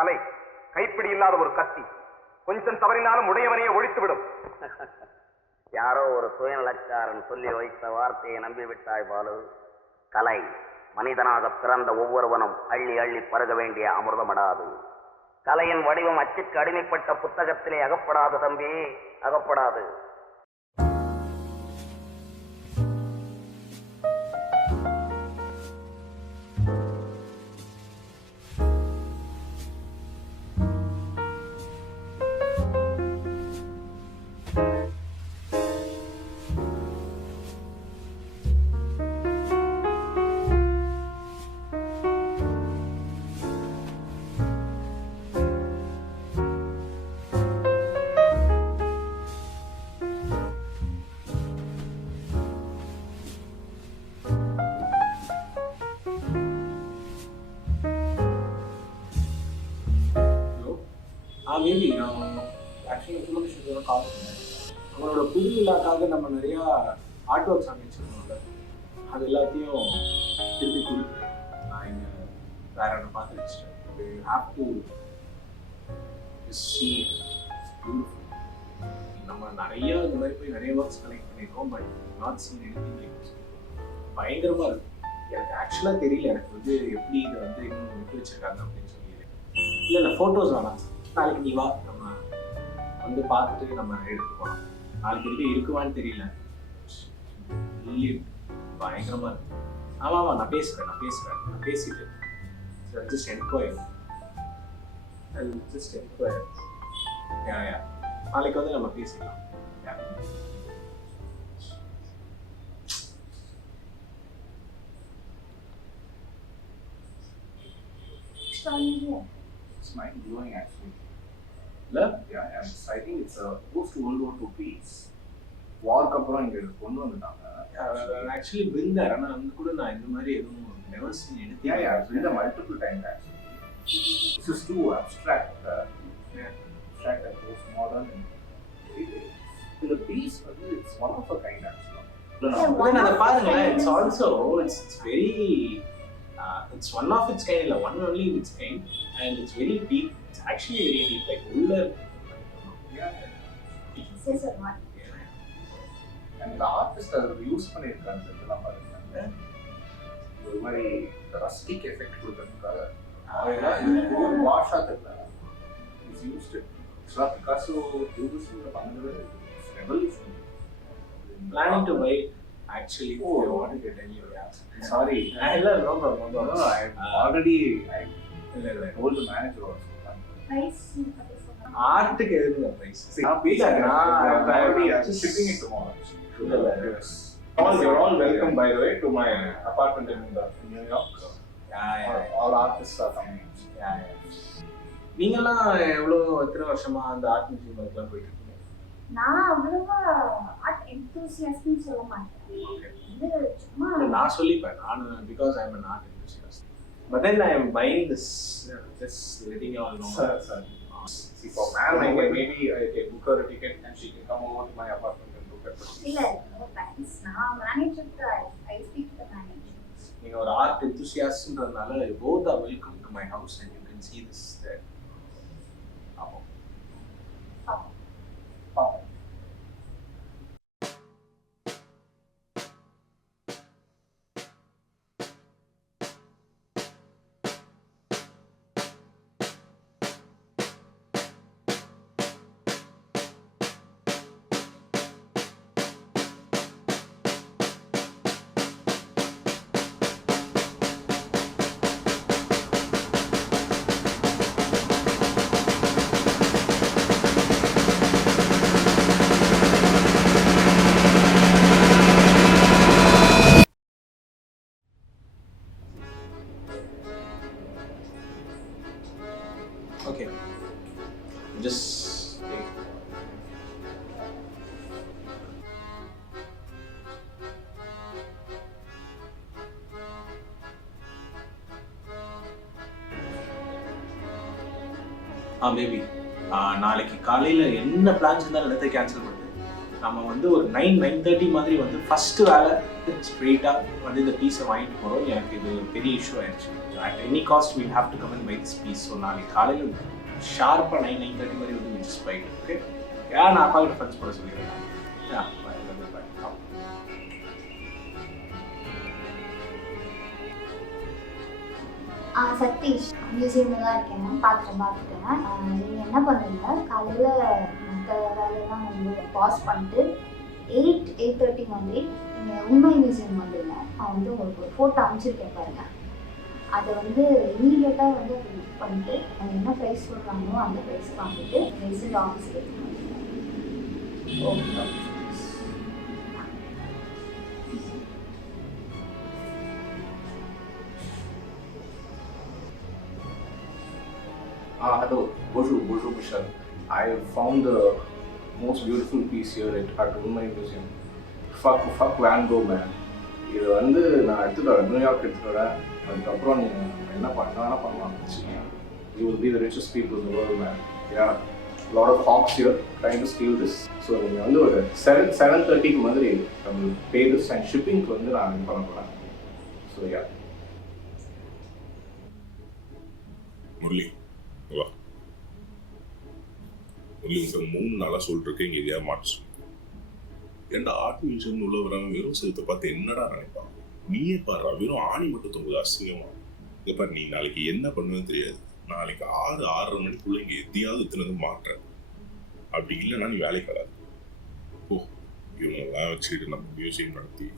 கலை கைப்பிடி இல்லாத ஒரு கத்தி, கொஞ்சம் தவறினாலும் உடையவனையே ஒழித்துவிடும். யாரோ ஒரு சுயநலக்காரன் சொல்லி வைத்த வார்த்தையை நம்பிவிட்டாய் பாலு. கலை மனிதனாக பிறந்த ஒவ்வொருவனும் அள்ளி அள்ளி பருக வேண்டிய அமிர்தமடாது. கலையின் வடிவம் அச்சுக்கு அடிமைப்பட்ட புத்தகத்திலே அகப்படாது தம்பி, அகப்படாது. மேபி நான் ஆக்சுவலி இன்ஃபர்மேஷன் கால் பண்ணேன். அவனோட புது விழாக்காக நம்ம நிறையா ஆர்ட் ஒர்க்ஸ் அமைச்சிருந்தோம்ல, அது எல்லாத்தையும் திருப்பி கொடுத்து நான் இங்கே வேற ஒன்று பார்த்து வச்சுட்டேன். Have to C beautiful. நம்ம நிறைய இந்த மாதிரி போய் நிறைய ஒர்க்ஸ் கலெக்ட் பண்ணியிருக்கோம், பட் நாட் சீன் எனிதிங். பயங்கரமாக இருக்கும். எனக்கு ஆக்சுவலாக தெரியல எனக்கு வந்து எப்படி இதை வந்து இன்னும் விட்டு வச்சிருக்காங்க அப்படின்னு சொல்லி. இல்லை ஃபோட்டோஸ் வேணாம், நாளைக்கு நீ வா, நம்ம வந்து பார்த்துட்டு நம்ம எடுத்து போகலாம். நாளைக்கு வரைக்கும் இருக்குவான்னு தெரியல, பயங்கரமா இருக்கு. ஆமாம் நான் பேசுகிறேன் பேசிட்டு ஜஸ்ட் என்கொயர் நாளைக்கு வந்து நம்ம பேசிக்கலாம். It's mind blowing actually. Yeah, I think it's a post World War II piece. வார்க்கு அப்புறம் இங்க கொண்டு வந்துட்டாங்க. ஆக்சுவலி பிரிந்தார், ஆனால் வந்து கூட நான் இந்த மாதிரி எதுவும் நெவர் சீன் எடுத்து. Yeah, I've been there multiple times actually. This is too abstract. Abstract and postmodern and the piece, it's one of a kind actually. அதை பாருங்களேன், it's also it's very it's one of its kind, one only of its kind, and it's very deep. It's actually very deep, like older. Says a lot. And the artist has used பண்ணிருக்காங்க இதெல்லாம் பாருங்க. ஒரு மாதிரி rustic effect கொடுத்திருக்காங்க. அதெல்லாம் wash ஆகுதுல. It's used it. So Picasso uses the பண்ணது revolution. Planning to buy actually. Oh, I wanted to tell you. Sorry. No problem. No, I already told the manager also. Price. ஆர்ட்டுக்கு எதுங்க price? I'm already shipping it tomorrow. Yes. You're all welcome, by the way, to my apartment in New York. All artists are coming. நீங்கெல்லாம் எத்தனை வருஷமா அந்த art மியூசியம்லாம் போயிட்டு இருக்கீங்க? நான் அவ்வளவா art என்தூசியாஸ்ட்னு சொல்ல மாட்டேன். இது சும்மா நான் சொல்லிப்பேன், நான் because I'm an art enthusiast. But then I am buying this, just letting you all know. Sir. See, for man, maybe I can book her a ticket and she can come over to my apartment and look at it. இல்ல thanks. நான் மேனேஜருக்கு I speak to the manager. நீங்க ஒரு art enthusiastன்றதுனால both are welcome to my house and you can see this there. ஆமா. Okay. Just take. Baby நாளைக்கு காலையில் என்ன plans இருந்தாலும் எல்லாத்தையும் கேன்சல் பண்ணுது. நம்ம வந்து ஒரு 9:30 மாதிரி வந்து ஃபர்ஸ்ட் வேலை ஸ்ட்ரெயிட்டாக வந்து இந்த பீஸை வாங்கிட்டு போகிறோம். எனக்கு இது ஒரு பெரிய இஷ்யூ ஆயிடுச்சு. At any cost we'll have to come and buy this piece. So நாளைக்கு காலையில் ஷார்ப்பாக 9:30 மாதிரி வந்து விச் பைட். ஓகே, நான் அப்பா கிட்ட ஃப்ரெண்ட்ஸ் போட சொல்லிடுறேன். சதீஷ், மியூசியம்ல தான் இருக்கேன். பார்த்துட்டேன். நீங்கள் என்ன பண்ணுங்க, காலையில் மற்ற வேலையெல்லாம் வந்து பாஸ் பண்ணிட்டு 8:30 மாதிரி நீங்கள் உண்மை மியூசியம் வந்துடுங்க. நான் வந்து உங்களுக்கு ஒரு ஃபோட்டோ அனுப்பிச்சிருக்கேன் பாருங்க. அதை வந்து இமீடியட்டாக வந்து அதை புக் பண்ணிட்டு அவங்க என்ன ப்ரைஸ் சொல்கிறாங்களோ அந்த ப்ரைஸ் வாங்கிட்டு ரெசிடென்ட் ஆஃபீஸில் எடுத்துக்கணும். Okay. Hello, bonjour, Michelle. I found the most beautiful piece here at Unmai Museum. Fuck Van Gogh, man. இது வந்து நான் எடுத்துகிட்டு வரேன், நியூயார்க் எடுத்துகிட்டு வரேன். அதுக்கப்புறம் நீங்கள் என்ன பண்ணலாம் வச்சுக்கோங்க. You will be the richest people in the world, man. Yeah, a lot of hawks here trying to steal this. So நீங்கள் வந்து ஒரு 7:30 மாதிரி pay this and shippingக்கு வந்து நான் இது பண்ண போகிறேன். So yeah. முரளி வா. முரளி இந்த 3 நாளாக சொல்லிட்டு இங்கே எங்கேயா மாட்டு ஏன்டா ஆர்ட் மியூசியம் உள்ள வரவங்க வெறும் செலுத்த பார்த்து என்னடா நினைப்பான்? நீயே பாடுறா, வெறும் ஆணி மட்டும் தொங்குது அசிங்கமா. இங்க பாரு, நீ நாளைக்கு என்ன பண்ணுவேன்னு தெரியாது. நாளைக்கு 6:30 மணிக்குள்ள இங்கே எதையாவது எத்தனது மாற்றேன். அப்படி இல்லைன்னா நீ வேலைக்கு வராது. ஓ, இவங்கெல்லாம் வச்சுக்கிட்டு நம்ம மியூசியம் நடத்தி